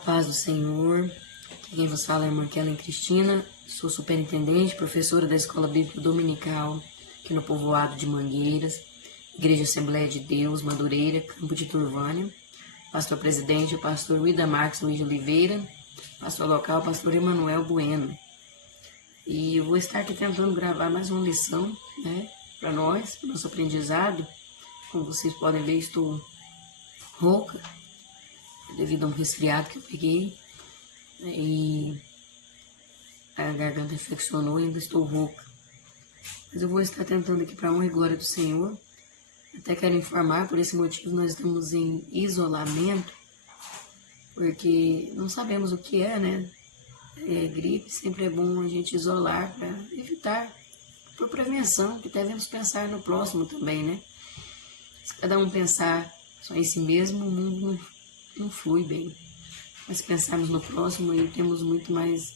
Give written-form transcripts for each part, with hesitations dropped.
paz do Senhor. Aqui quem vos fala é a irmã Kellen Cristina. Sou superintendente, professora da Escola Bíblica Dominical aqui no povoado de Mangueiras, Igreja Assembleia de Deus, Madureira, Campo de Turvânia. Pastor presidente, o pastor Uida Marques Luiz de Oliveira. Pastor local, pastor Emanuel Bueno. E eu vou estar aqui tentando gravar mais uma lição, para nós, para o nosso aprendizado. Como vocês podem ver, estou rouca, devido a um resfriado que eu peguei, e a garganta infeccionou e ainda estou rouca. Mas eu vou estar tentando aqui para a honra e glória do Senhor. Até quero informar, por esse motivo nós estamos em isolamento, porque não sabemos o que é, gripe. Sempre é bom a gente isolar para evitar, por prevenção, que devemos pensar no próximo também, Se cada um pensar só em si mesmo, o mundo não flui bem. Mas se pensarmos no próximo, aí temos muito mais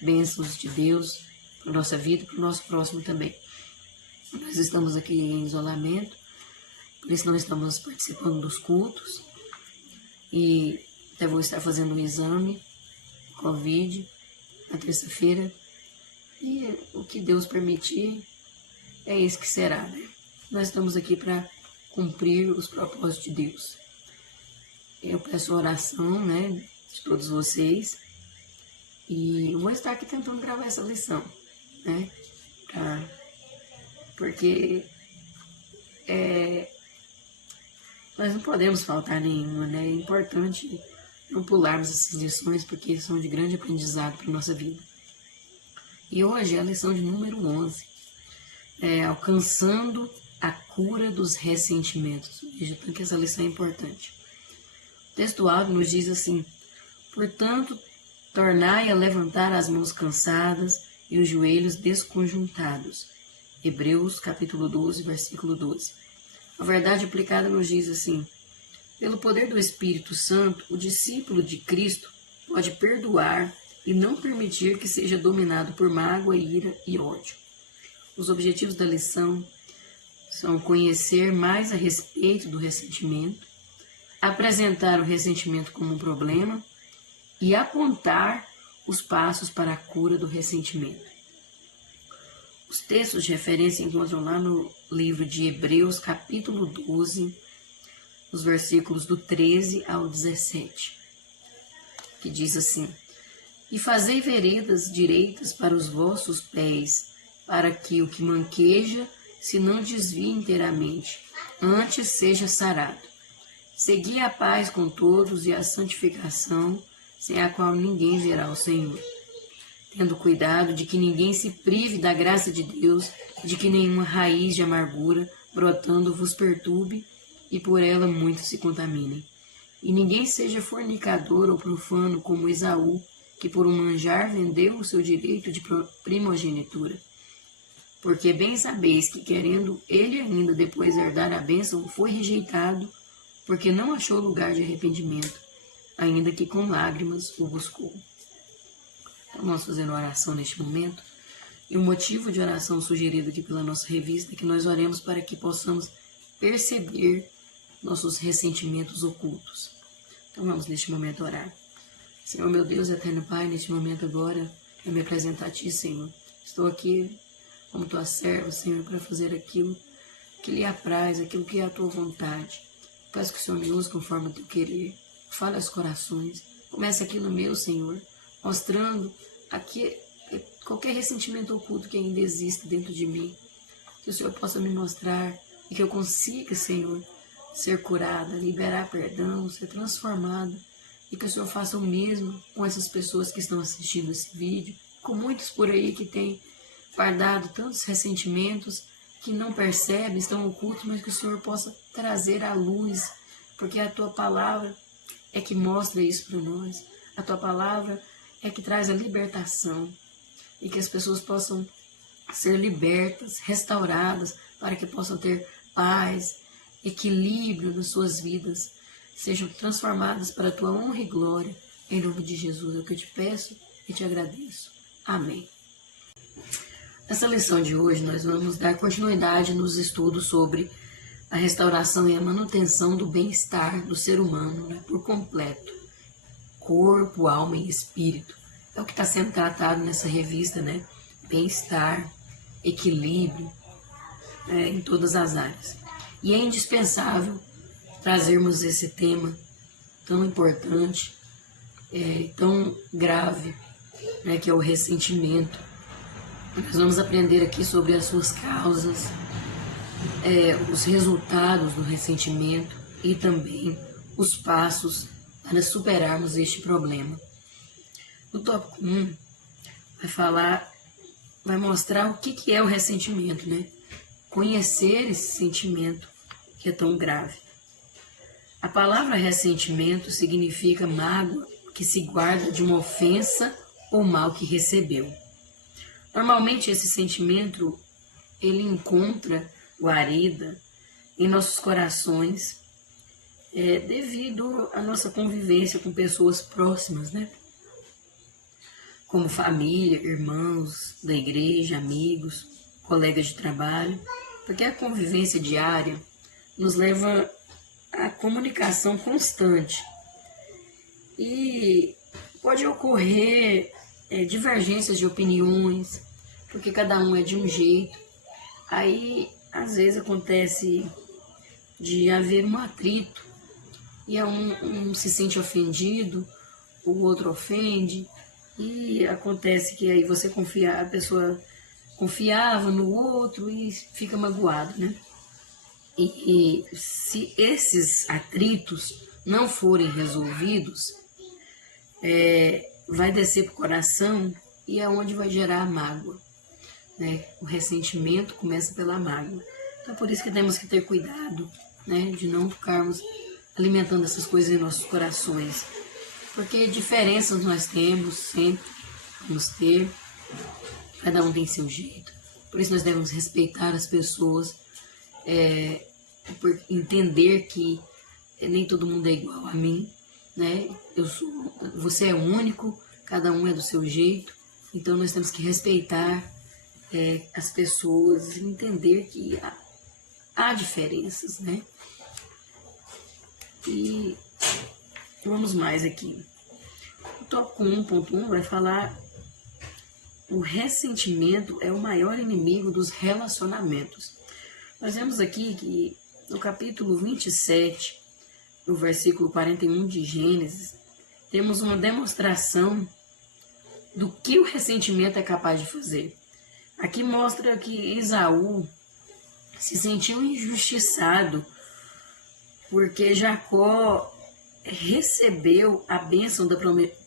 bênçãos de Deus para a nossa vida e para o nosso próximo também. Nós estamos aqui em isolamento, por isso não estamos participando dos cultos. E até vou estar fazendo um exame Covid na terça-feira. E o que Deus permitir, é isso que será, Nós estamos aqui para cumprir os propósitos de Deus. Eu peço a oração, de todos vocês. E eu vou estar aqui tentando gravar essa lição, porque nós não podemos faltar nenhuma, É importante não pularmos essas lições, porque são de grande aprendizado para a nossa vida. E hoje é a lição de número 11, alcançando a cura dos ressentimentos. Veja, tanto que essa lição é importante. O texto áudio nos diz assim: portanto, tornai a levantar as mãos cansadas e os joelhos desconjuntados. Hebreus capítulo 12, versículo 12. A verdade aplicada nos diz assim: pelo poder do Espírito Santo, o discípulo de Cristo pode perdoar e não permitir que seja dominado por mágoa, ira e ódio. Os objetivos da lição são conhecer mais a respeito do ressentimento, apresentar o ressentimento como um problema e apontar os passos para a cura do ressentimento. Os textos de referência encontram lá no livro de Hebreus, capítulo 12, os versículos do 13 ao 17, que diz assim: e fazei veredas direitas para os vossos pés, para que o que manqueja se não desvie inteiramente, antes seja sarado. Segui a paz com todos e a santificação, sem a qual ninguém verá o Senhor. Tendo cuidado de que ninguém se prive da graça de Deus, de que nenhuma raiz de amargura brotando vos perturbe, e por ela muitos se contaminem. E ninguém seja fornicador ou profano como Esaú, que por um manjar vendeu o seu direito de primogenitura. Porque bem sabeis que, querendo ele ainda depois herdar a bênção, foi rejeitado, porque não achou lugar de arrependimento, ainda que com lágrimas o buscou. Então, nós fazendo oração neste momento, e o motivo de oração sugerido aqui pela nossa revista é que nós oremos para que possamos perceber nossos ressentimentos ocultos. Então, vamos neste momento orar. Senhor, meu Deus, eterno Pai, neste momento agora, eu me apresento a Ti, Senhor. Estou aqui como Tua serva, Senhor, para fazer aquilo que lhe apraz, aquilo que é a Tua vontade. Peço que o Senhor me use conforme o Teu querer. Fale aos corações. Comece aqui no meu, Senhor, mostrando aqui qualquer ressentimento oculto que ainda exista dentro de mim. Que o Senhor possa me mostrar e que eu consiga, Senhor, ser curada, liberar perdão, ser transformada. E que o Senhor faça o mesmo com essas pessoas que estão assistindo esse vídeo, com muitos por aí que têm guardado tantos ressentimentos que não percebem, estão ocultos, mas que o Senhor possa trazer à luz, porque a Tua palavra é que mostra isso para nós. A Tua palavra é que traz a libertação e que as pessoas possam ser libertas, restauradas, para que possam ter paz, equilíbrio nas suas vidas, sejam transformadas para a Tua honra e glória. Em nome de Jesus é o que eu te peço e te agradeço. Amém. Nessa lição de hoje nós vamos dar continuidade nos estudos sobre a restauração e a manutenção do bem-estar do ser humano, por completo. corpo, alma e espírito. É o que está sendo tratado nessa revista, né? Bem-estar, equilíbrio, em todas as áreas. E é indispensável trazermos esse tema tão importante, tão grave, né, que é o ressentimento. Nós vamos aprender aqui sobre as suas causas, os resultados do ressentimento e também os passos para superarmos este problema. No tópico 1, vai mostrar o que é o ressentimento, né? Conhecer esse sentimento que é tão grave. A palavra ressentimento significa mágoa que se guarda de uma ofensa ou mal que recebeu. Normalmente esse sentimento ele encontra guarida em nossos corações devido à nossa convivência com pessoas próximas, né? Como família, irmãos da igreja, amigos, colegas de trabalho, porque a convivência diária nos leva à comunicação constante e pode ocorrer divergências de opiniões, porque cada um é de um jeito. Aí, às vezes, acontece de haver um atrito e um se sente ofendido, o outro ofende, e acontece que aí a pessoa confiava no outro e fica magoado, né? E se esses atritos não forem resolvidos, vai descer para o coração e é onde vai gerar a mágoa, né? O ressentimento começa pela mágoa. Então, por isso que temos que ter cuidado, né? De não ficarmos alimentando essas coisas em nossos corações. Porque diferenças nós temos, sempre vamos ter, cada um tem seu jeito. Por isso nós devemos respeitar as pessoas, por entender que nem todo mundo é igual a mim, né? Você é único, cada um é do seu jeito, então nós temos que respeitar as pessoas e entender que há diferenças, né? E vamos mais aqui. O tópico 1.1 vai falar: o ressentimento é o maior inimigo dos relacionamentos. Nós vemos aqui que no capítulo 27, no versículo 41 de Gênesis, temos uma demonstração do que o ressentimento é capaz de fazer. Aqui mostra que Esaú se sentiu injustiçado porque Jacó recebeu a bênção da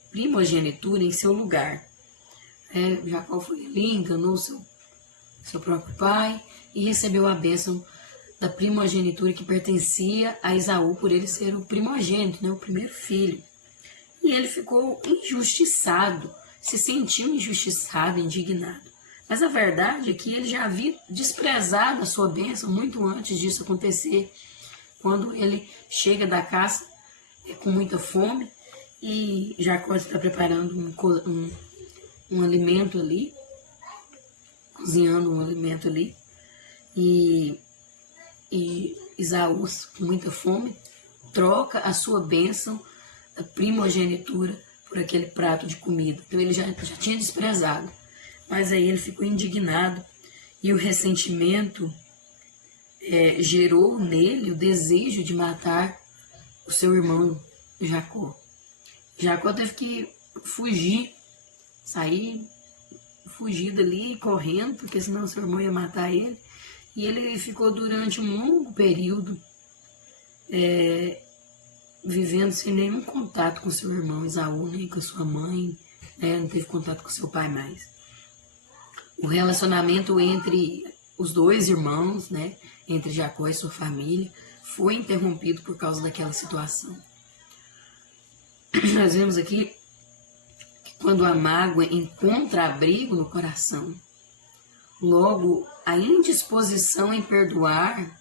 primogenitura em seu lugar. Jacó foi ali, enganou seu próprio pai e recebeu a bênção da primogenitura que pertencia a Esaú por ele ser o primogênito, né, o primeiro filho. E ele ficou injustiçado, se sentiu injustiçado, indignado. Mas a verdade é que ele já havia desprezado a sua bênção muito antes disso acontecer, quando ele chega da caça com muita fome e Jacó está preparando um alimento ali, cozinhando um alimento ali, e Esaú, com muita fome, troca a sua bênção, a primogenitura, por aquele prato de comida. Então ele já tinha desprezado, mas aí ele ficou indignado e o ressentimento gerou nele o desejo de matar o seu irmão Jacó. Jacó teve que fugir dali, correndo, porque senão seu irmão ia matar ele. E ele ficou durante um longo período vivendo sem nenhum contato com seu irmão Esaú, nem com sua mãe, não teve contato com seu pai mais. O relacionamento entre os dois irmãos, né, entre Jacó e sua família, foi interrompido por causa daquela situação. Nós vemos aqui que quando a mágoa encontra abrigo no coração, logo a indisposição em perdoar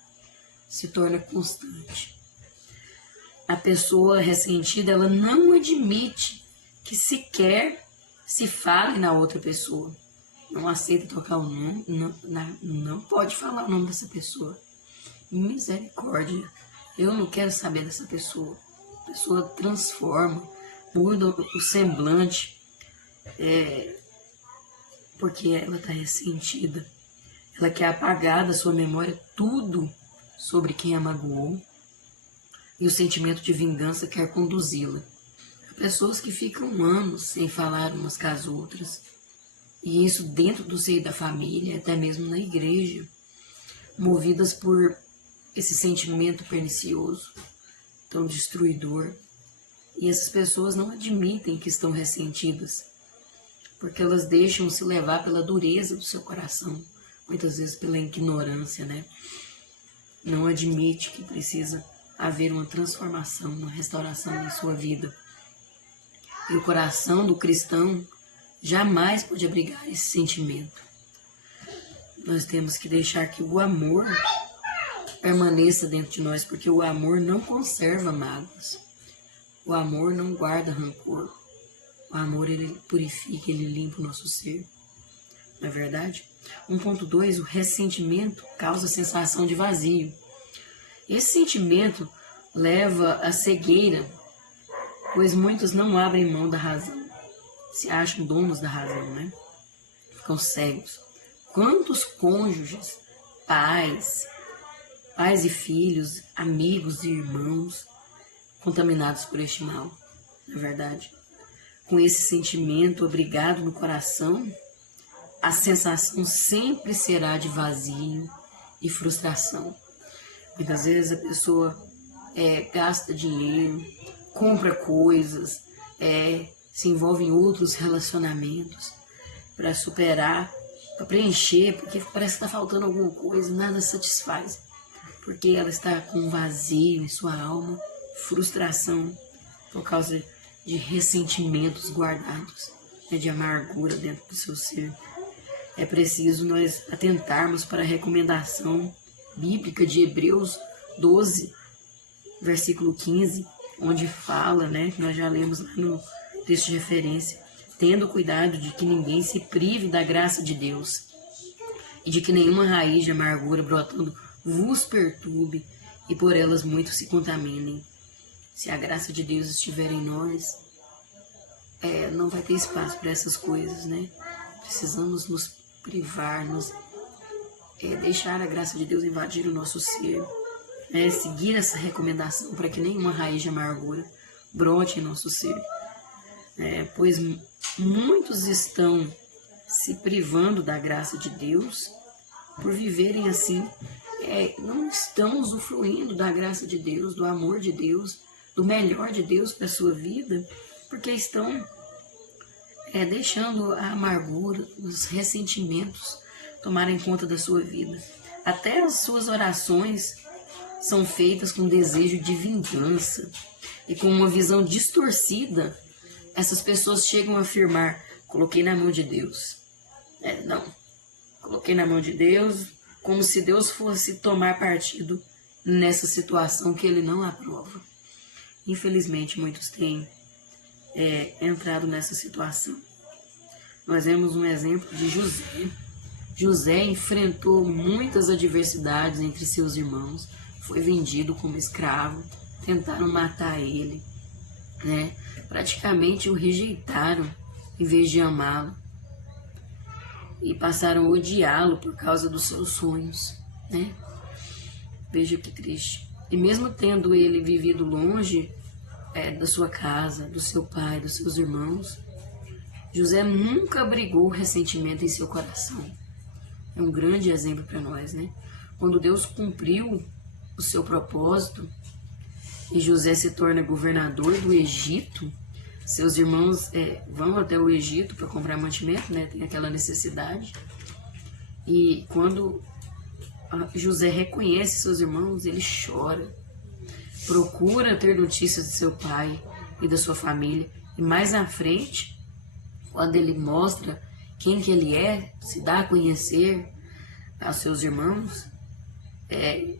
se torna constante. A pessoa ressentida, ela não admite que sequer se fale na outra pessoa. Não aceita tocar o nome, não pode falar o nome dessa pessoa. Misericórdia, eu não quero saber dessa pessoa. A pessoa transforma, muda o semblante, porque ela está ressentida. Ela quer apagar da sua memória tudo sobre quem a magoou, e o sentimento de vingança quer conduzi-la. Há pessoas que ficam anos sem falar umas com as outras, e isso dentro do seio da família, até mesmo na igreja, movidas por esse sentimento pernicioso, tão destruidor. E essas pessoas não admitem que estão ressentidas, porque elas deixam se levar pela dureza do seu coração, muitas vezes pela ignorância, né? Não admite que precisa haver uma transformação, uma restauração em sua vida. E o coração do cristão jamais pode abrigar esse sentimento. Nós temos que deixar que o amor permaneça dentro de nós, porque o amor não conserva mágoas. O amor não guarda rancor. O amor, ele purifica, ele limpa o nosso ser. Não é verdade? 1.2, o ressentimento causa sensação de vazio. Esse sentimento leva à cegueira, pois muitos não abrem mão da razão. Se acham donos da razão, né? Ficam cegos. Quantos cônjuges, pais e filhos, amigos e irmãos contaminados por este mal, não é verdade? Com esse sentimento abrigado no coração, a sensação sempre será de vazio e frustração. Muitas vezes a pessoa gasta dinheiro, compra coisas, se envolve em outros relacionamentos para superar, para preencher, porque parece que está faltando alguma coisa, nada satisfaz. Porque ela está com um vazio em sua alma, frustração por causa de ressentimentos guardados, de amargura dentro do seu ser. É preciso nós atentarmos para a recomendação bíblica de Hebreus 12, versículo 15, onde fala, né, que nós já lemos lá no texto de referência, tendo cuidado de que ninguém se prive da graça de Deus e de que nenhuma raiz de amargura brotando vos perturbe e por elas muitos se contaminem. Se a graça de Deus estiver em nós, não vai ter espaço para essas coisas, né? Precisamos nos privar, deixar a graça de Deus invadir o nosso ser, seguir essa recomendação para que nenhuma raiz de amargura brote em nosso ser. Pois muitos estão se privando da graça de Deus por viverem assim, não estão usufruindo da graça de Deus, do amor de Deus, do melhor de Deus para a sua vida, porque estão deixando a amargura, os ressentimentos tomarem conta da sua vida. Até as suas orações são feitas com desejo de vingança e com uma visão distorcida. Essas pessoas chegam a afirmar: coloquei na mão de Deus. Coloquei na mão de Deus, como se Deus fosse tomar partido nessa situação que Ele não aprova. Infelizmente, muitos têm entrado nessa situação. Nós vemos um exemplo de José. José enfrentou muitas adversidades entre seus irmãos, foi vendido como escravo, tentaram matar ele, praticamente o rejeitaram em vez de amá-lo e passaram a odiá-lo por causa dos seus sonhos, Veja que triste. E mesmo tendo ele vivido longe da sua casa, do seu pai, dos seus irmãos, José nunca abrigou ressentimento em seu coração. É um grande exemplo para nós, Quando Deus cumpriu o seu propósito e José se torna governador do Egito, seus irmãos vão até o Egito para comprar mantimento, tem aquela necessidade. E quando José reconhece seus irmãos, ele chora, procura ter notícias de seu pai e da sua família. E mais à frente, quando ele mostra quem que ele se dá a conhecer aos seus irmãos,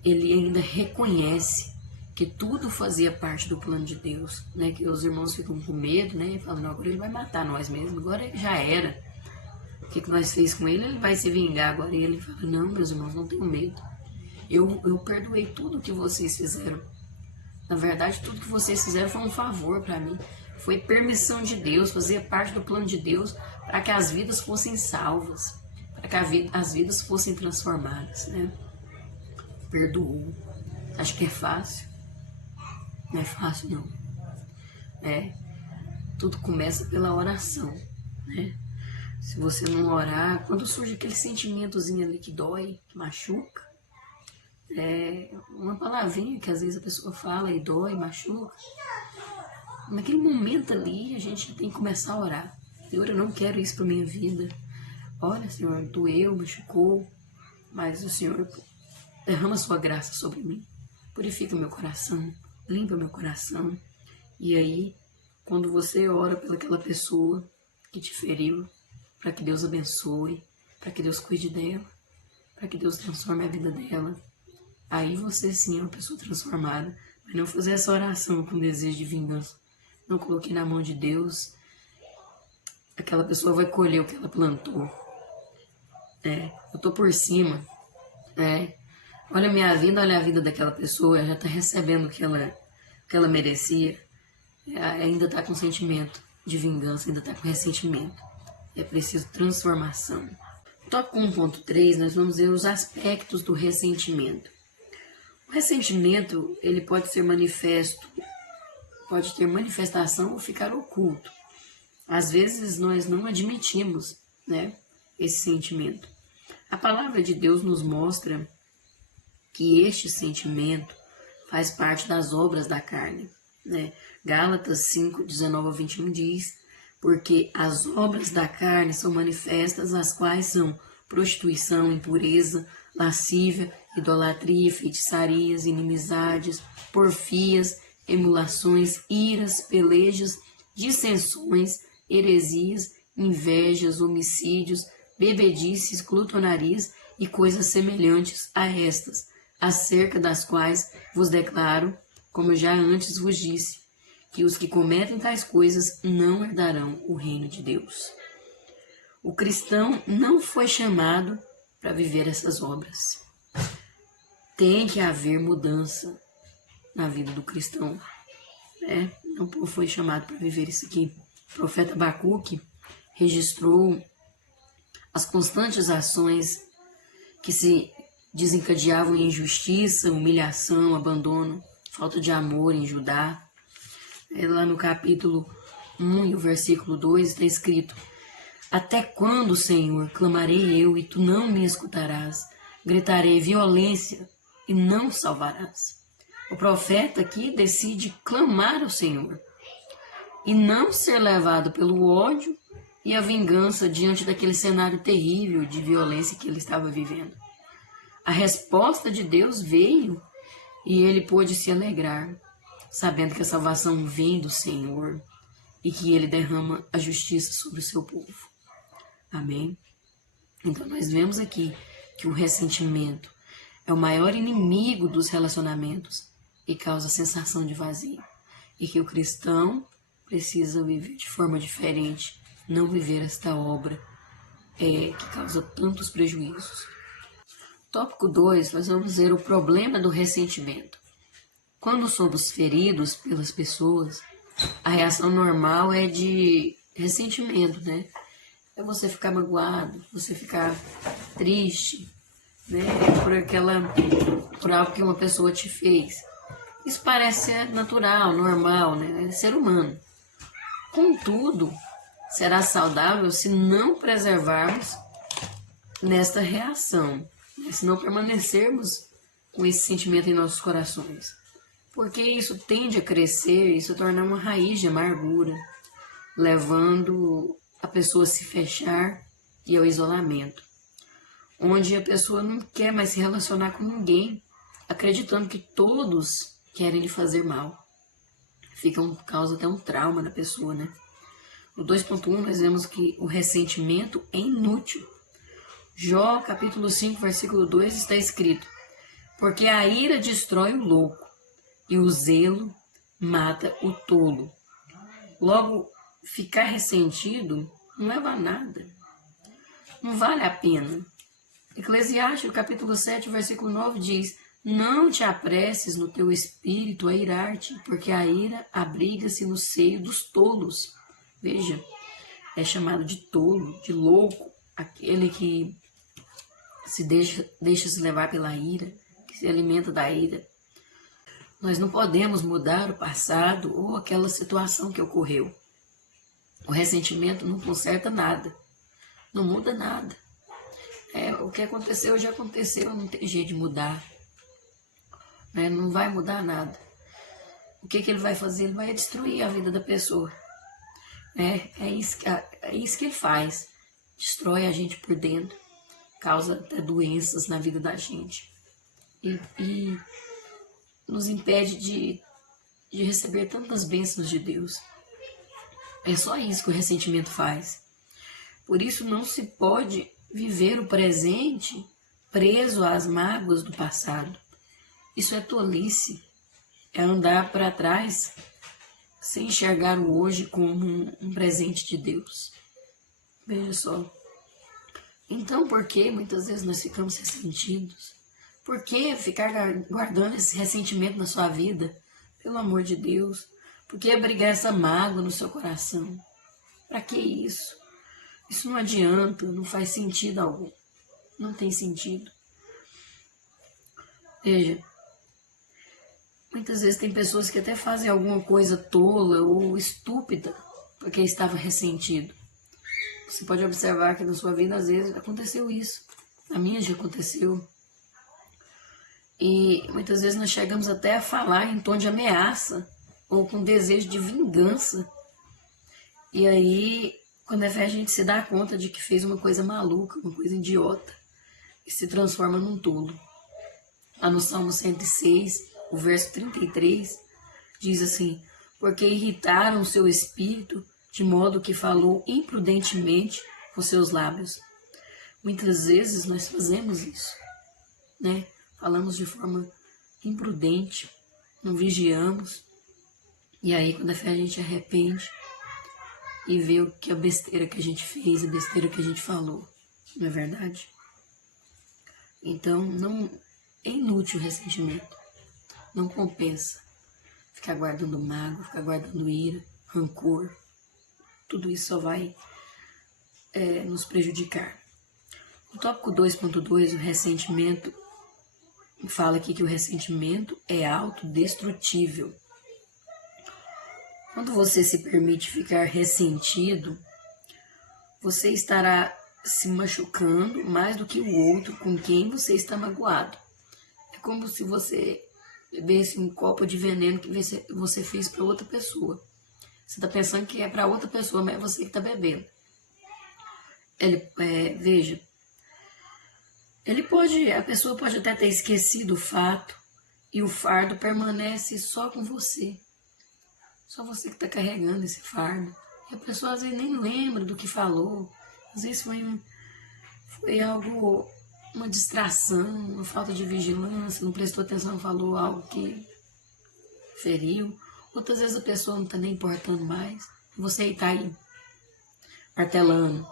ele ainda reconhece que tudo fazia parte do plano de Deus, que os irmãos ficam com medo, e falam: não, agora ele vai matar nós mesmo, agora ele já era. O que nós fez com ele? Ele vai se vingar agora. E ele fala: não, meus irmãos, não tenham medo. Eu perdoei tudo que vocês fizeram. Na verdade, tudo que vocês fizeram foi um favor para mim. Foi permissão de Deus, fazia parte do plano de Deus para que as vidas fossem salvas, para que as vidas fossem transformadas, né? Perdoou. Acho que é fácil? Não é fácil, não. Tudo começa pela oração, né? Se você não orar, quando surge aquele sentimentozinho ali que dói, que machuca, uma palavrinha que às vezes a pessoa fala e dói, machuca, naquele momento ali a gente tem que começar a orar. Senhor, eu não quero isso para minha vida. Olha, Senhor, doeu, machucou, mas o Senhor derrama a sua graça sobre mim. Purifica o meu coração, limpa o meu coração. E aí, quando você ora pelaquela pessoa que te feriu, para que Deus abençoe, para que Deus cuide dela, para que Deus transforme a vida dela, aí você sim é uma pessoa transformada. Mas não fazer essa oração com desejo de vingança. Não coloquei na mão de Deus, aquela pessoa vai colher o que ela plantou. Eu tô por cima. Olha a minha vida, olha a vida daquela pessoa, ela já está recebendo o que ela merecia. Ainda está com sentimento de vingança, ainda está com ressentimento. É preciso transformação. Tópico 1.3, nós vamos ver os aspectos do ressentimento. O ressentimento, ele pode ser manifesto, pode ter manifestação ou ficar oculto. Às vezes nós não admitimos, né, esse sentimento. A palavra de Deus nos mostra que este sentimento faz parte das obras da carne, né? Gálatas 5, 19 a 21 diz: porque as obras da carne são manifestas, as quais são prostituição, impureza, lascívia, idolatria, feitiçarias, inimizades, porfias, emulações, iras, pelejas, dissensões, heresias, invejas, homicídios, bebedices, glutonarias e coisas semelhantes a estas, acerca das quais vos declaro, como já antes vos disse, que os que cometem tais coisas não herdarão o reino de Deus. O cristão não foi chamado para viver essas obras. Tem que haver mudança na vida do cristão. Não foi chamado para viver isso aqui. O profeta Abacuque registrou as constantes ações que se desencadeavam em injustiça, humilhação, abandono, falta de amor em Judá. Lá no capítulo 1 e o versículo 2 está escrito: até quando, Senhor, clamarei eu e tu não me escutarás? Gritarei violência e não salvarás. O profeta aqui decide clamar ao Senhor e não ser levado pelo ódio e a vingança diante daquele cenário terrível de violência que ele estava vivendo. A resposta de Deus veio e ele pôde se alegrar, sabendo que a salvação vem do Senhor e que ele derrama a justiça sobre o seu povo. Amém? Então nós vemos aqui que o ressentimento é o maior inimigo dos relacionamentos e causa sensação de vazio. E que o cristão precisa viver de forma diferente, não viver esta obra que causa tantos prejuízos. Tópico 2, nós vamos ver o problema do ressentimento. Quando somos feridos pelas pessoas, a reação normal é de ressentimento, né? É você ficar magoado, você ficar triste, né? Por algo que uma pessoa te fez. Isso parece ser natural, normal, né? É ser humano. Contudo, será saudável se não preservarmos nesta reação, né? Se não permanecermos com esse sentimento em nossos corações. Porque isso tende a crescer e se tornar uma raiz de amargura, levando a pessoa a se fechar e ao isolamento, onde a pessoa não quer mais se relacionar com ninguém, acreditando que todos querem lhe fazer mal. Causa até um trauma na pessoa, né? No 2.1 nós vemos que o ressentimento é inútil. Jó, capítulo 5, versículo 2 está escrito: porque a ira destrói o louco e o zelo mata o tolo. Logo, ficar ressentido não leva a nada. Não vale a pena. Eclesiastes, capítulo 7, versículo 9 diz: Não te apresses no teu espírito a irar-te, porque a ira abriga-se no seio dos tolos. Veja, é chamado de tolo, de louco, aquele que se deixa se levar pela ira, que se alimenta da ira. Nós não podemos mudar o passado ou aquela situação que ocorreu. O ressentimento não conserta nada, não muda nada. O que aconteceu já aconteceu, não tem jeito de mudar. Não vai mudar nada. O que ele vai fazer? Ele vai destruir a vida da pessoa. É isso que ele faz. Destrói a gente por dentro. Causa até doenças na vida da gente. E nos impede de receber tantas bênçãos de Deus. É só isso que o ressentimento faz. Por isso não se pode viver o presente preso às mágoas do passado. Isso é tolice. É andar para trás sem enxergar o hoje como um presente de Deus. Veja só. Então, por que muitas vezes nós ficamos ressentidos? Por que ficar guardando esse ressentimento na sua vida? Pelo amor de Deus. Por que abrigar essa mágoa no seu coração? Para que isso? Isso não adianta, não faz sentido algum. Não tem sentido. Veja, muitas vezes tem pessoas que até fazem alguma coisa tola ou estúpida porque estava ressentido. Você pode observar que na sua vida às vezes aconteceu isso. Na minha já aconteceu. E muitas vezes nós chegamos até a falar em tom de ameaça ou com desejo de vingança. E aí, quando é fé, a gente se dá conta de que fez uma coisa maluca, uma coisa idiota, e se transforma num tolo. Lá no Salmo 106, o verso 33, diz assim: porque irritaram o seu espírito, de modo que falou imprudentemente com seus lábios. Muitas vezes nós fazemos isso, Falamos de forma imprudente, não vigiamos. E aí, quando a fé, a gente arrepende e vê o que a besteira que a gente fez, a besteira que a gente falou. Não é verdade? Então, não é inútil o ressentimento. Não compensa ficar guardando mágoa, ficar guardando ira, rancor. Tudo isso só vai nos prejudicar. No tópico 2.2, o ressentimento, fala aqui que o ressentimento é autodestrutível. Quando você se permite ficar ressentido, você estará se machucando mais do que o outro com quem você está magoado. É como se você bebesse um copo de veneno que você fez para outra pessoa. Você está pensando que é para outra pessoa, mas é você que está bebendo. Veja, a pessoa pode até ter esquecido o fato e o fardo permanece só com você. Só você que está carregando esse fardo. E a pessoa às vezes nem lembra do que falou. Às vezes foi algo, uma distração, uma falta de vigilância, não prestou atenção, falou algo que feriu. Outras vezes a pessoa não está nem importando mais. Você está aí, martelando,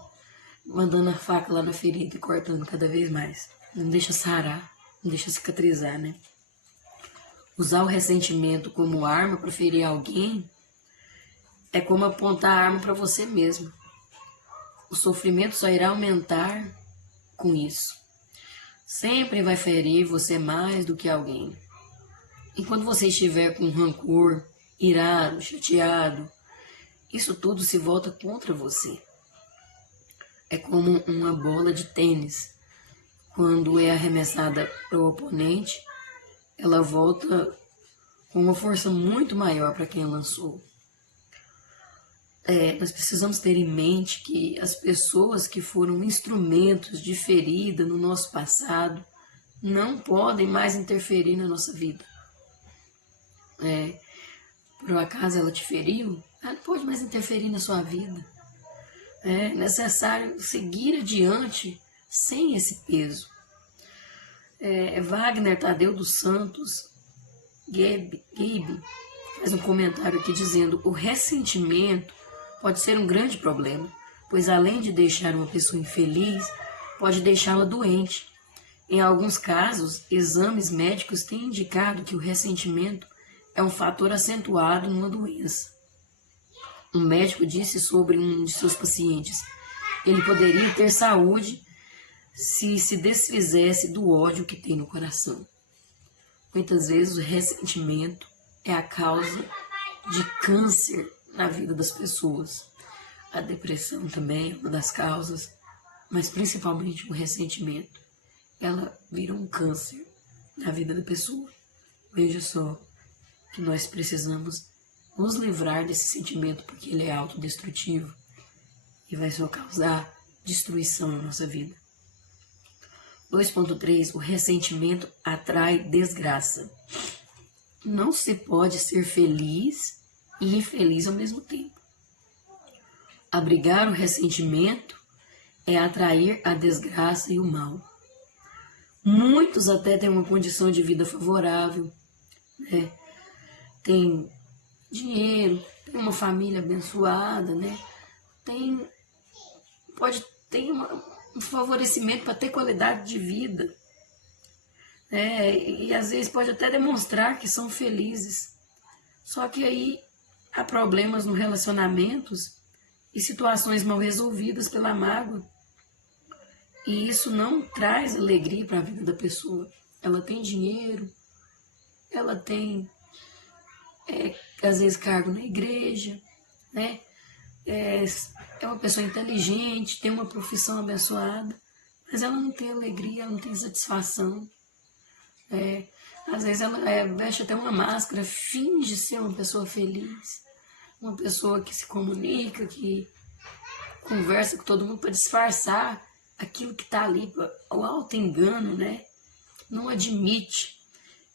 mandando a faca lá na ferida e cortando cada vez mais. Não deixa sarar, não deixa cicatrizar, Usar o ressentimento como arma para ferir alguém é como apontar a arma para você mesmo. O sofrimento só irá aumentar com isso. Sempre vai ferir você mais do que alguém. E quando você estiver com rancor, irado, chateado, isso tudo se volta contra você. É como uma bola de tênis. Quando é arremessada para o oponente, ela volta com uma força muito maior para quem lançou. Nós precisamos ter em mente que as pessoas que foram instrumentos de ferida no nosso passado não podem mais interferir na nossa vida. Por acaso ela te feriu? Ela não pode mais interferir na sua vida. É necessário seguir adiante sem esse peso. Wagner Tadeu dos Santos Gabe faz um comentário aqui dizendo: o ressentimento pode ser um grande problema, pois além de deixar uma pessoa infeliz, pode deixá-la doente. Em alguns casos, exames médicos têm indicado que o ressentimento é um fator acentuado numa doença. Um médico disse sobre um de seus pacientes: ele poderia ter saúde se desfizesse do ódio que tem no coração. Muitas vezes o ressentimento é a causa de câncer na vida das pessoas. A depressão também é uma das causas, mas principalmente o ressentimento. Ela vira um câncer na vida da pessoa. Veja só que nós precisamos nos livrar desse sentimento, porque ele é autodestrutivo e vai só causar destruição na nossa vida. 2.3. O ressentimento atrai desgraça. Não se pode ser feliz e infeliz ao mesmo tempo. Abrigar o ressentimento é atrair a desgraça e o mal. Muitos até têm uma condição de vida favorável, né? Tem dinheiro, tem uma família abençoada, né? Pode ter um favorecimento para ter qualidade de vida, né? E às vezes pode até demonstrar que são felizes. Só que aí há problemas nos relacionamentos e situações mal resolvidas pela mágoa. E isso não traz alegria para a vida da pessoa. Ela tem dinheiro, ela tem, às vezes, cargo na igreja, né? É uma pessoa inteligente, tem uma profissão abençoada, mas ela não tem alegria, ela não tem satisfação. Às vezes ela veste até uma máscara, finge ser uma pessoa feliz, uma pessoa que se comunica, que conversa com todo mundo para disfarçar aquilo que está ali, o auto-engano, né? Não admite.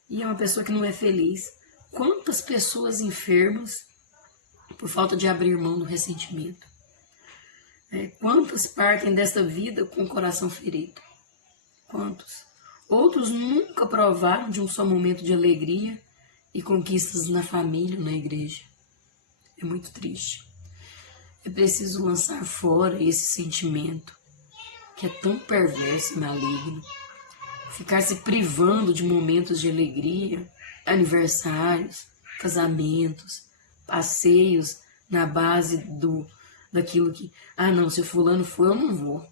E é uma pessoa que não é feliz. Quantas pessoas enfermas por falta de abrir mão do ressentimento? Quantas partem desta vida com o coração ferido? Quantos? Outros nunca provaram de um só momento de alegria e conquistas na família ou na igreja. É muito triste. É preciso lançar fora esse sentimento que é tão perverso e maligno. Ficar se privando de momentos de alegria, aniversários, casamentos, passeios na base daquilo que, não, se fulano for, eu não vou.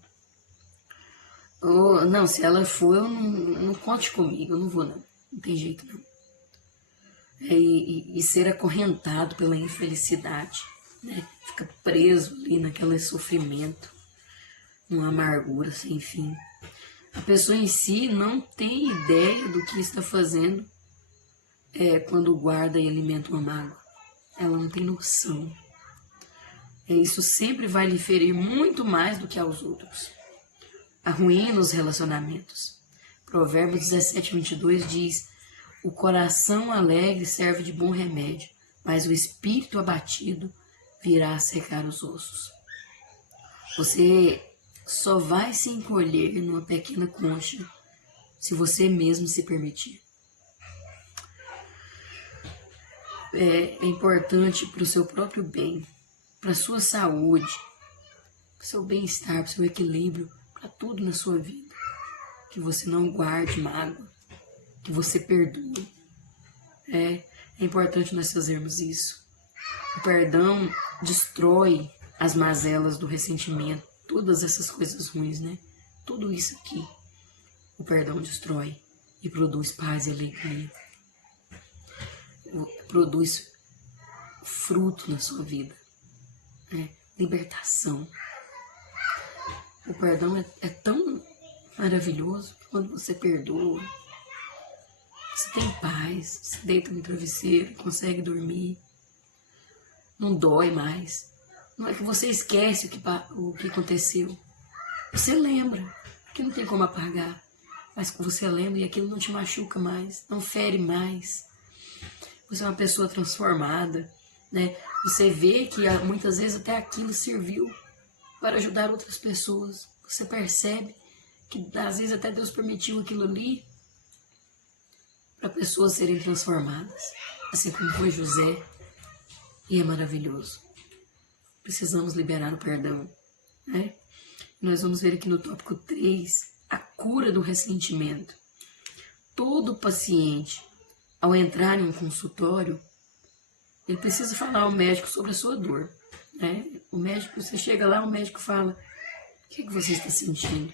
Ou, não, se ela for, eu não conte comigo, eu não vou não. Não tem jeito não. E ser acorrentado pela infelicidade, né? Fica preso ali naquele sofrimento, uma amargura sem fim. A pessoa em si não tem ideia do que está fazendo quando guarda e alimenta uma mágoa. Ela não tem noção. Isso sempre vai lhe ferir muito mais do que aos outros. Arruína os relacionamentos. Provérbios 17:22 diz: o coração alegre serve de bom remédio, mas o espírito abatido virá a secar os ossos. Você só vai se encolher numa pequena concha se você mesmo se permitir. É importante para o seu próprio bem, para a sua saúde, para o seu bem-estar, para o seu equilíbrio, para tudo na sua vida, que você não guarde mágoa, que você perdoe. É importante nós fazermos isso. O perdão destrói as mazelas do ressentimento, todas essas coisas ruins, né? Tudo isso aqui, o perdão destrói e produz paz e alegria. Produz fruto na sua vida, né? Libertação. O perdão é tão maravilhoso que quando você perdoa, você tem paz, você deita no travesseiro, consegue dormir, não dói mais. Não é que você esquece o que aconteceu. Você lembra, porque não tem como apagar. Mas você lembra e aquilo não te machuca mais, não fere mais. Você é uma pessoa transformada, né? Você vê que muitas vezes até aquilo serviu para ajudar outras pessoas. Você percebe que às vezes até Deus permitiu aquilo ali para pessoas serem transformadas. Assim como foi José. E é maravilhoso. Precisamos liberar o perdão, né? Nós vamos ver aqui no tópico 3 a cura do ressentimento. Todo paciente, ao entrar em um consultório, ele precisa falar ao médico sobre a sua dor, né? O médico, você chega lá, o médico fala: o que você está sentindo?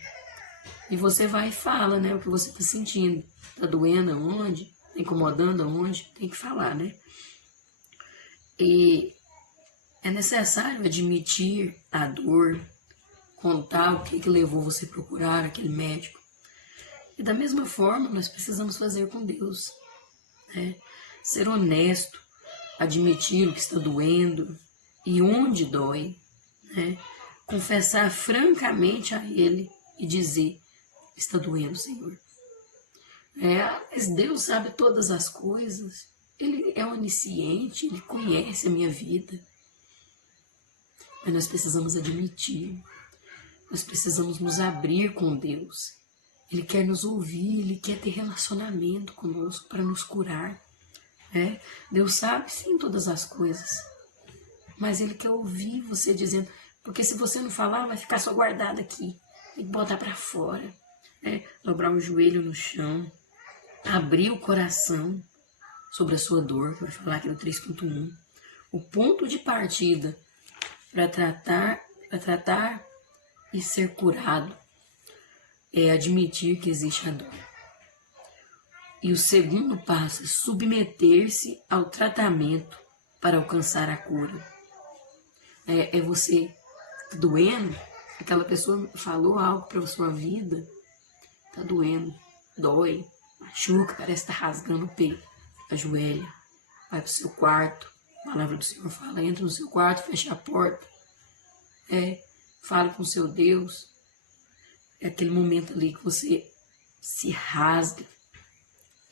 E você vai e fala, né, o que você está sentindo. Está doendo aonde? Está incomodando aonde? Tem que falar, né? E é necessário admitir a dor, contar o que levou você a procurar aquele médico. E da mesma forma, nós precisamos fazer com Deus, né? Ser honesto, admitir o que está doendo e onde dói, né? Confessar francamente a Ele e dizer: está doendo, Senhor. Mas Deus sabe todas as coisas, Ele é onisciente, Ele conhece a minha vida. Mas nós precisamos admitir, nós precisamos nos abrir com Deus. Ele quer nos ouvir, Ele quer ter relacionamento conosco para nos curar. Deus sabe sim todas as coisas, mas Ele quer ouvir você dizendo, porque se você não falar, vai ficar só guardado aqui. Tem que botar para fora, dobrar o joelho no chão, abrir o coração sobre a sua dor, que vai falar aqui no 3.1. O ponto de partida para tratar e ser curado é admitir que existe a dor. E o segundo passo é submeter-se ao tratamento para alcançar a cura. É você doendo, aquela pessoa falou algo para a sua vida, tá doendo, dói, machuca, parece que tá rasgando o peito, ajoelha, vai pro seu quarto, a palavra do Senhor fala, entra no seu quarto, fecha a porta, fala com o seu Deus. É aquele momento ali que você se rasga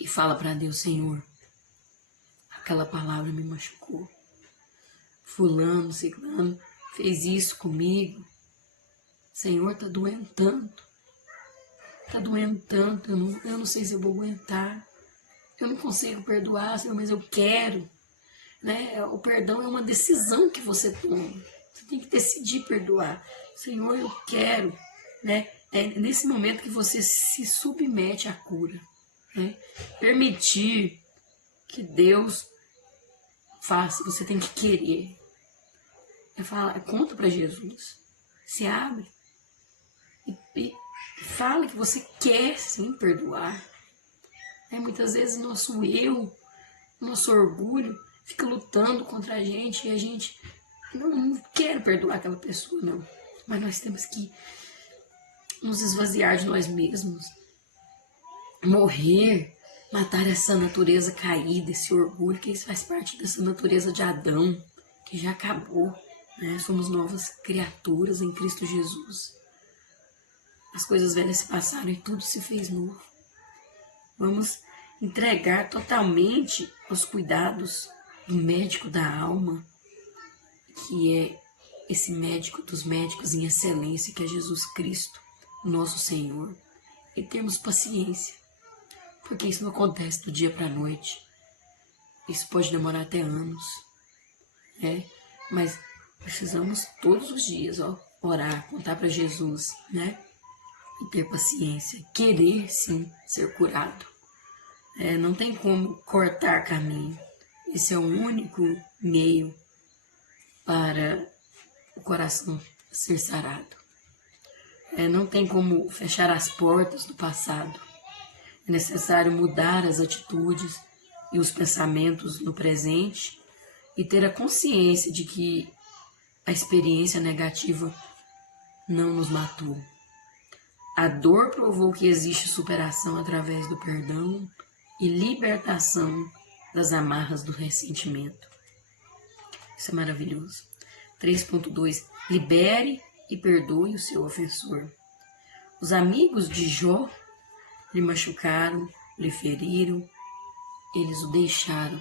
e fala para Deus: Senhor, aquela palavra me machucou. Fulano, ciclano fez isso comigo. Senhor, tá doendo tanto. Tá doendo tanto. Eu não sei se eu vou aguentar. Eu não consigo perdoar, Senhor, mas eu quero. O perdão é uma decisão que você toma. Você tem que decidir perdoar. Senhor, eu quero. É nesse momento que você se submete à cura. Permitir que Deus faça, você tem que querer. Conta para Jesus, se abre e fala que você quer sim perdoar. Muitas vezes nosso orgulho fica lutando contra a gente e a gente não quer perdoar aquela pessoa, não. Mas nós temos que nos esvaziar de nós mesmos, morrer, matar essa natureza caída, esse orgulho, que isso faz parte dessa natureza de Adão, que já acabou. Somos novas criaturas em Cristo Jesus. As coisas velhas se passaram e tudo se fez novo. Vamos entregar totalmente aos cuidados do médico da alma, que é esse médico dos médicos em excelência, que é Jesus Cristo, nosso Senhor. E termos paciência, porque isso não acontece do dia para a noite. Isso pode demorar até anos. Mas precisamos todos os dias orar, contar para Jesus, e ter paciência, querer sim ser curado. Não tem como cortar caminho. Esse é o único meio para o coração ser sarado. Não tem como fechar as portas do passado. É necessário mudar as atitudes e os pensamentos no presente e ter a consciência de que a experiência negativa não nos matou. A dor provou que existe superação através do perdão e libertação das amarras do ressentimento. Isso é maravilhoso. 3.2. Libere e perdoe o seu ofensor. Os amigos de Jó lhe machucaram, lhe feriram, eles o deixaram.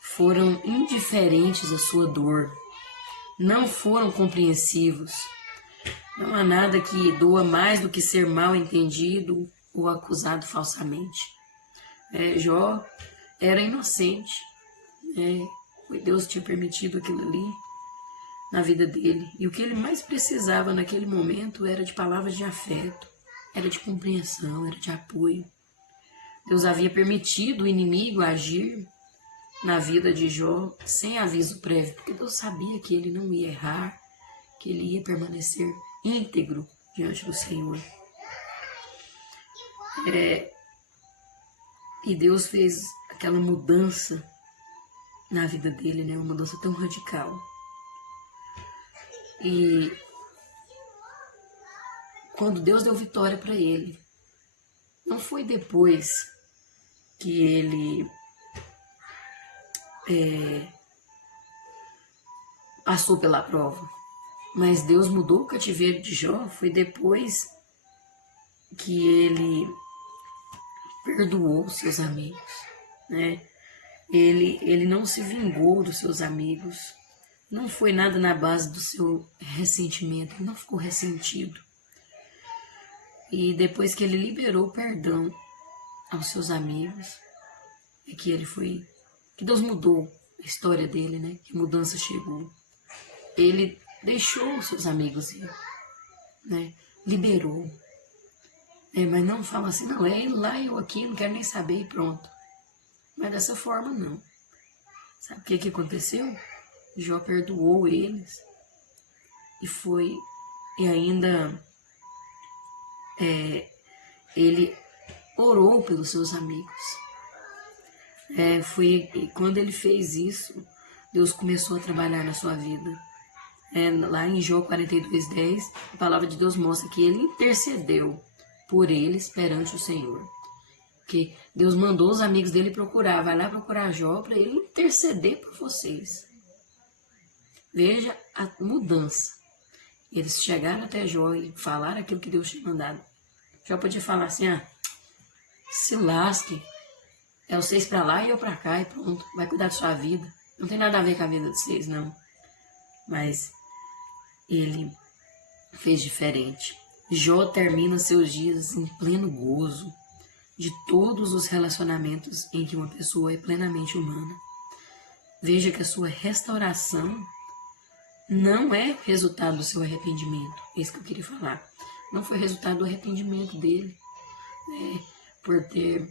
Foram indiferentes à sua dor, não foram compreensivos. Não há nada que doa mais do que ser mal entendido ou acusado falsamente. Jó era inocente. Deus tinha permitido aquilo ali na vida dele. E o que ele mais precisava naquele momento era de palavras de afeto, era de compreensão, era de apoio. Deus havia permitido o inimigo agir na vida de Jó sem aviso prévio, porque Deus sabia que ele não ia errar, que ele ia permanecer íntegro diante do Senhor. E Deus fez aquela mudança na vida dele, né? Uma mudança tão radical. E quando Deus deu vitória para ele, não foi depois que ele passou pela prova, mas Deus mudou o cativeiro de Jó, foi depois que ele perdoou seus amigos, né? Ele não se vingou dos seus amigos, não foi nada na base do seu ressentimento, ele não ficou ressentido. E depois que ele liberou perdão aos seus amigos, é que que Deus mudou a história dele, né? Que mudança chegou. Ele deixou os seus amigos ir, né? Liberou. Mas não fala assim, não, é ele lá, eu aqui, não quero nem saber e pronto. Mas dessa forma não. Sabe o que aconteceu? Jó perdoou eles e ainda ele orou pelos seus amigos. Quando ele fez isso, Deus começou a trabalhar na sua vida. Lá em Jó 42:10, a palavra de Deus mostra que ele intercedeu por eles perante o Senhor. Que Deus mandou os amigos dele procurar, vai lá procurar Jó para ele interceder por vocês. Veja a mudança. Eles chegaram até Jó e falaram aquilo que Deus tinha mandado. Jó podia falar assim, se lasque, é vocês para lá e eu para cá e pronto, vai cuidar da sua vida. Não tem nada a ver com a vida de vocês, não. Mas ele fez diferente. Jó termina seus dias em pleno gozo de todos os relacionamentos em que uma pessoa é plenamente humana. Veja que a sua restauração não é resultado do seu arrependimento. É isso que eu queria falar. Não foi resultado do arrependimento dele, por ter...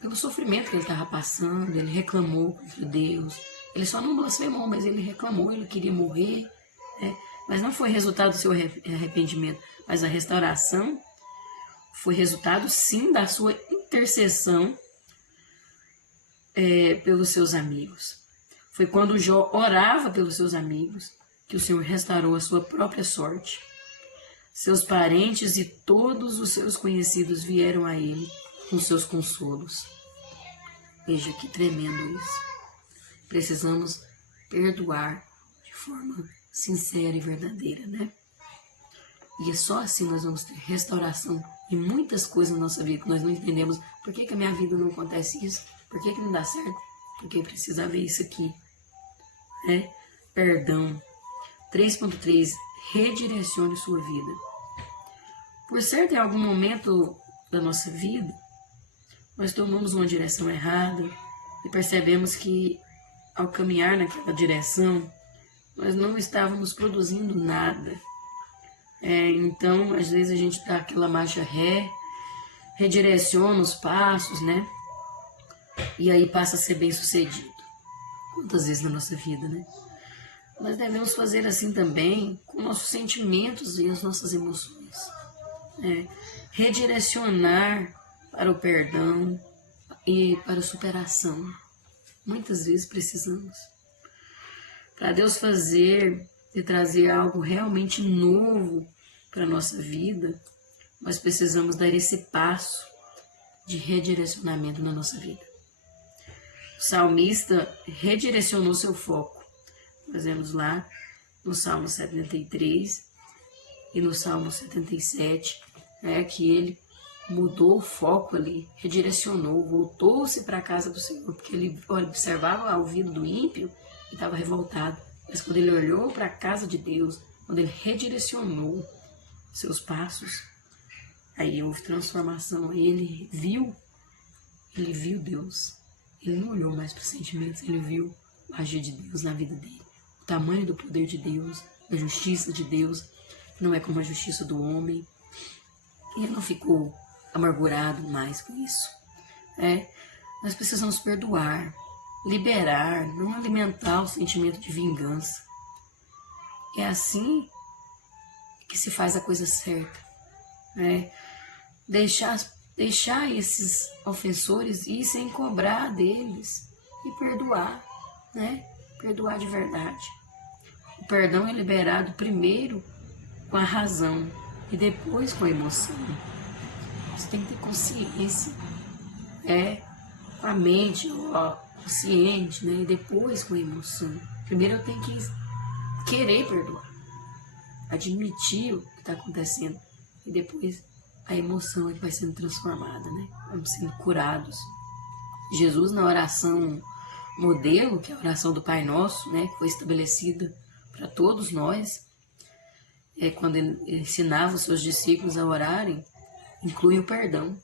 pelo sofrimento que ele estava passando, ele reclamou contra Deus. Ele só não blasfemou, mas ele reclamou, ele queria morrer, mas não foi resultado do seu arrependimento. Mas a restauração foi resultado, sim, da sua intercessão pelos seus amigos. Foi quando Jó orava pelos seus amigos que o Senhor restaurou a sua própria sorte. Seus parentes e todos os seus conhecidos vieram a ele com seus consolos. Veja que tremendo isso. Precisamos perdoar de forma sincera e verdadeira, né? E é só assim nós vamos ter restauração em muitas coisas na nossa vida que nós não entendemos. Por que a minha vida não acontece isso? Por que não dá certo? Porque precisa ver isso aqui. Perdão. 3.3. Redirecione sua vida. Por certo, em algum momento da nossa vida, nós tomamos uma direção errada e percebemos que, ao caminhar naquela direção, nós não estávamos produzindo nada. Então, às vezes a gente dá aquela marcha ré, redireciona os passos, né? E aí passa a ser bem sucedido. Quantas vezes na nossa vida, né? Nós devemos fazer assim também com nossos sentimentos e as nossas emoções. Redirecionar para o perdão e para a superação. Muitas vezes precisamos. Para Deus fazer e trazer algo realmente novo para a nossa vida, nós precisamos dar esse passo de redirecionamento na nossa vida. O salmista redirecionou seu foco. Nós vemos lá no Salmo 73 e no Salmo 77, que ele mudou o foco ali, redirecionou, voltou-se para a casa do Senhor, porque ele observava a vida do ímpio e estava revoltado. Mas quando ele olhou para a casa de Deus, quando ele redirecionou seus passos, aí houve transformação. Ele viu Deus. Ele não olhou mais para os sentimentos, ele viu o agir de Deus na vida dele. O tamanho do poder de Deus, a justiça de Deus, não é como a justiça do homem. ele não ficou amargurado mais com isso. Nós precisamos perdoar, liberar, não alimentar o sentimento de vingança. É assim que se faz a coisa certa. Deixar esses ofensores ir sem cobrar deles e perdoar, perdoar de verdade. O perdão é liberado primeiro com a razão e depois com a emoção. Você tem que ter consciência, com a mente consciente, e depois com a emoção. Primeiro eu tenho que querer perdoar, admitir o que está acontecendo e depois a emoção é que vai sendo transformada, vamos sendo curados. Jesus, na oração modelo, que é a oração do Pai Nosso, que foi estabelecida para todos nós, quando ele ensinava os seus discípulos a orarem, inclui o perdão.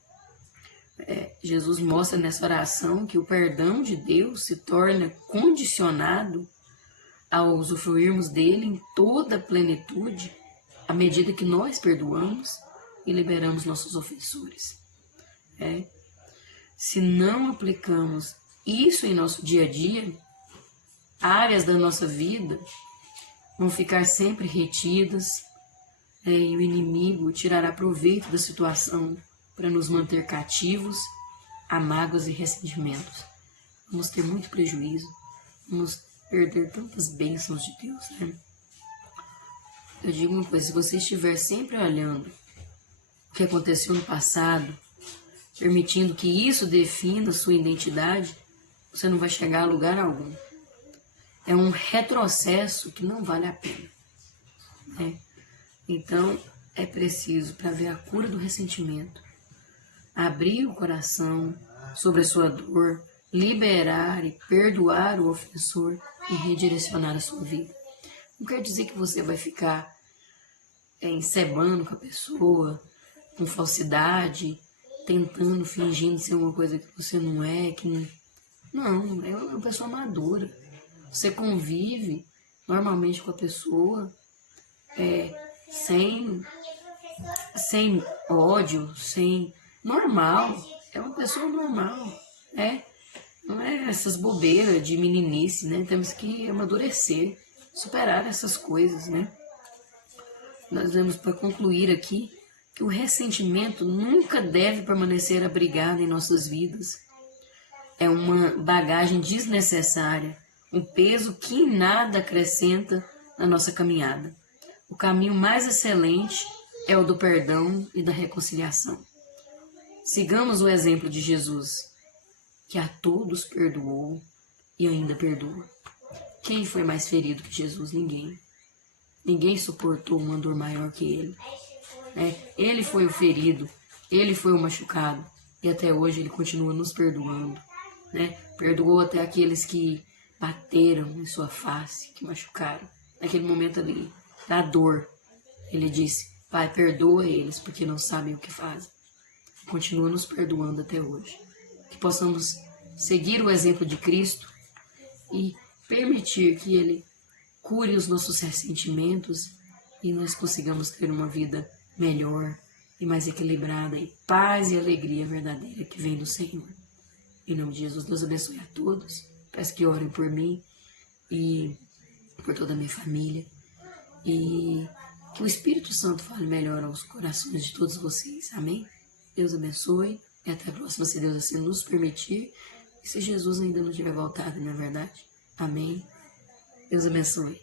Jesus mostra nessa oração que o perdão de Deus se torna condicionado ao usufruirmos dele em toda a plenitude, à medida que nós perdoamos e liberamos nossos ofensores. Se não aplicamos isso em nosso dia a dia, áreas da nossa vida vão ficar sempre retidas, e o inimigo tirará proveito da situação para nos manter cativos a mágoas e ressentimentos. Vamos ter muito prejuízo, vamos perder tantas bênçãos de Deus. Eu digo uma coisa, se você estiver sempre olhando o que aconteceu no passado, permitindo que isso defina sua identidade, você não vai chegar a lugar algum. É um retrocesso que não vale a pena. Então, é preciso, para ver a cura do ressentimento, abrir o coração sobre a sua dor, liberar e perdoar o ofensor e redirecionar a sua vida. Não quer dizer que você vai ficar encebando com a pessoa, com falsidade, tentando, fingindo ser uma coisa que você não é, Não, é uma pessoa madura. Você convive normalmente com a pessoa, sem ódio, normal. É uma pessoa normal, Não é essas bobeiras de meninice, Temos que amadurecer, superar essas coisas, Nós vamos para concluir aqui que o ressentimento nunca deve permanecer abrigado em nossas vidas. É uma bagagem desnecessária, um peso que em nada acrescenta na nossa caminhada. O caminho mais excelente é o do perdão e da reconciliação. Sigamos o exemplo de Jesus, que a todos perdoou e ainda perdoa. Quem foi mais ferido que Jesus? Ninguém. Ninguém suportou uma dor maior que ele. Ele foi o ferido, ele foi o machucado e até hoje ele continua nos perdoando. Perdoou até aqueles que bateram em sua face, que machucaram. Naquele momento ali, da dor, ele disse: Pai, perdoa eles porque não sabem o que fazem. Continua nos perdoando até hoje. Que possamos seguir o exemplo de Cristo e permitir que Ele cure os nossos ressentimentos e nós consigamos ter uma vida melhor e mais equilibrada e paz e alegria verdadeira que vem do Senhor. Em nome de Jesus, Deus abençoe a todos. Peço que orem por mim e por toda a minha família e que o Espírito Santo fale melhor aos corações de todos vocês. Amém? Deus abençoe e até a próxima, se Deus assim nos permitir e se Jesus ainda não tiver voltado, não é verdade? Amém? Deus abençoe.